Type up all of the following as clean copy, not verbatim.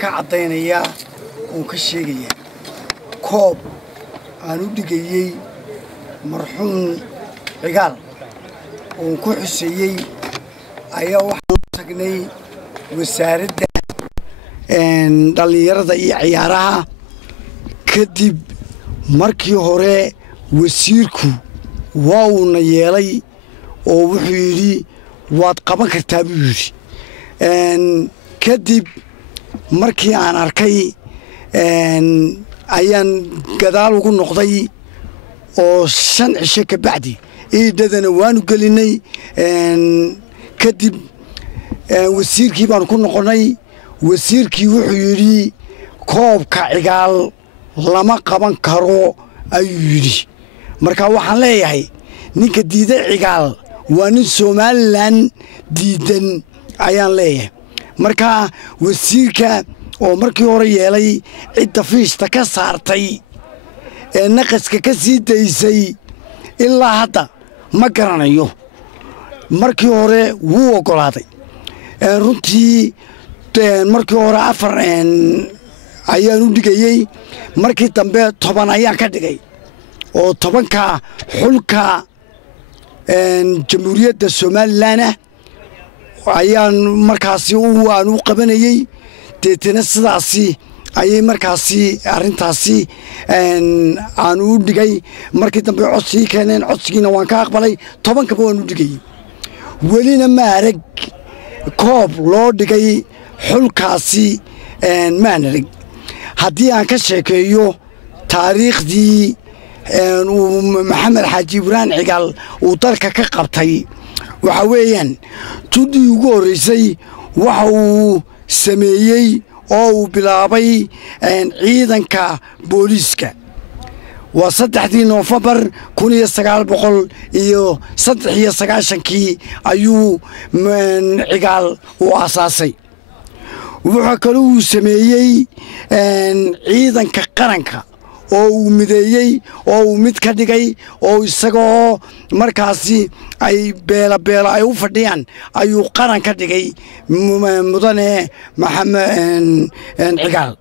ka cadaynayaa oo ka sheegaya koob aan u dhigayay marxuum cigaal oo ku xuseeyay ayaa waxaan tagnay wasaaradda dhalinyarada iyo ciyaaraha kadib markii hore wasiirku waa uuna yeelay oo wuxuu yidhi waad qaban kartaa buu yidhi kadib markii aan arkay ayaan gadaal ugu noqday oo 5 cisho ka bacdi eedadana waanu gelinay kadib wasiirkii baan ku noqonay wasiirkii wuxuu yidhi koobka cigaal lama qaban karo ayuu yidhi marka waxaan leeyahay ninka diiday cigaal waa nin Somaliland diidan ayaan leeyahay marka wasiirka oo markii hore yeelay cidda fiista ka saartay naqaska ka sii daysay ilaa hadda ma garanayo markii hore wuu ogolaaday runtii markii hore 4 ayaan u dhigayay markii dambe 10 ayaan ka dhigay oo 10ka xulka jamhuuriyadda Somaliland ayaan markaasi aan u qabanayay deetana sidaasi ayay markaasi arintaasi aan u dhigay markii dambe codsi keeneen codsigiina waan ka aqbalay 10 waan u dhigay welina ma arag koob loo dhigay xulkaasi maanarag haddii aan ka sheekeeyo taariikhdii maxamed xaaji ibraan cigaal uu dalka ka qabtay waxa weeyaan tudii ugu horeysay waxa uu sameeyey oo uu bilaabay ciidanka booliiska waa 3 Noofambar 1993 ayuu cigaal u asaasay wuxuu kaloo uu sameeyey ciidanka qaranka oo uu mideeyay oo uu mid ka dhigay oo isagoo markaasi ay beela ay u fadhiyaan ayuu qaran ka dhigay mudane maxamed cigaal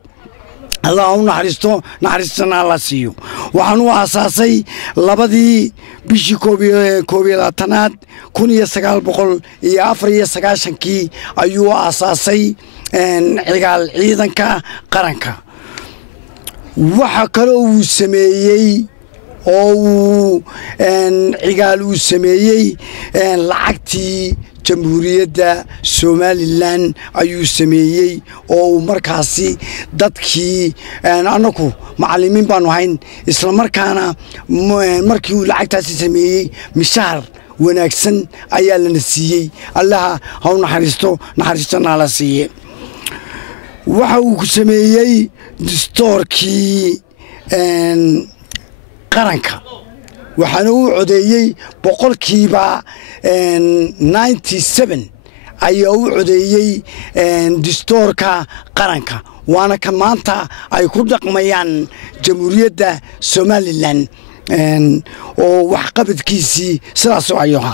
Allah u naxariistana la siiyo waxaan u asaasay 2 bishii 1994 ayuu asaasay cigaal ciidanka qaranka waxa kale uu sameeyay oo uu cigaal uu sameeyay lacagtii jamhuuriyadda Somaliland ayuu sameeyay oo markaasi dadkii anaku macallimiin baanu hayn isla markaana markii uu lacagtaasi sameeyay mishaar wanaagsan ayaa lana siiyay Allah ha u naxariistana la siiyay waxa uu sameeyay dastuurkii qaranka waxaana uu codeeyay boqolkiiba 97 ayaa uu codeeyay dastuurka qaranka waana ka maanta ay ku dhaqmayaan jamhuuriyadda Somaliland oo wax qabadkiisii sidaas oo ayaha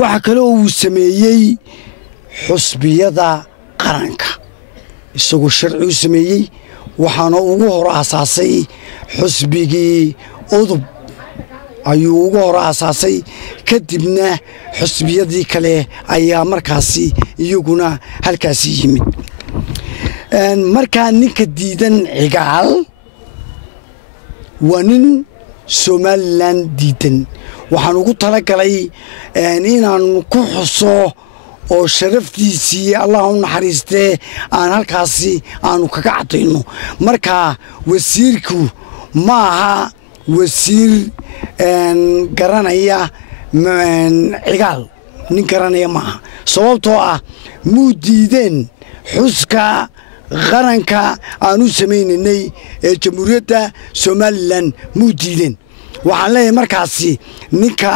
waxa kale oo uu sameeyay xusbiyada qaranka isagoo sharci u sameeyay waxaana ugu hor asaasay xusbigii udub ayuu ugu hor asaasay kadibna xusbiyadii kale ayaa markaasi iyaguna halkaasi yimid markaa ninka diidan cigaal waa nin Somaliland diidan waxaan ugu talagalay inaan ku xuso oo sharaftiisii Allah u naxariistee aan halkaasi aanu kaga cadayno marka wasiirku ma aha wasiir garanaya cigaal nin garanaya ma aha sababtoo ah muu diideen xuska qaranka aanu sameynay ee jamhuuriyadda Somaliland muu diideen waxaan leeyahay markaasi ninka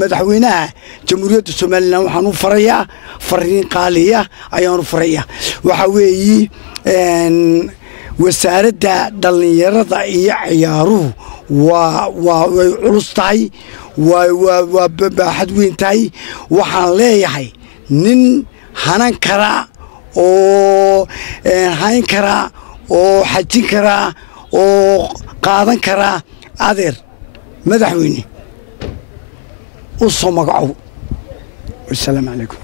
madaxweynaha jamhuuriyadda Somaliland waxaan u farayaa fariin qaaliya ayaan u farayaa waxa weeyi wasaaradda dhalinyarada iyo ciyaaruhu way culus tahay waa baaxad weyn tahay waxaan leeyahay nin hanan kara oo hayn karaa oo xajin karaa oo qaadan karaa adeer madaxweyne u soo magacow. Assalaamu calaykum.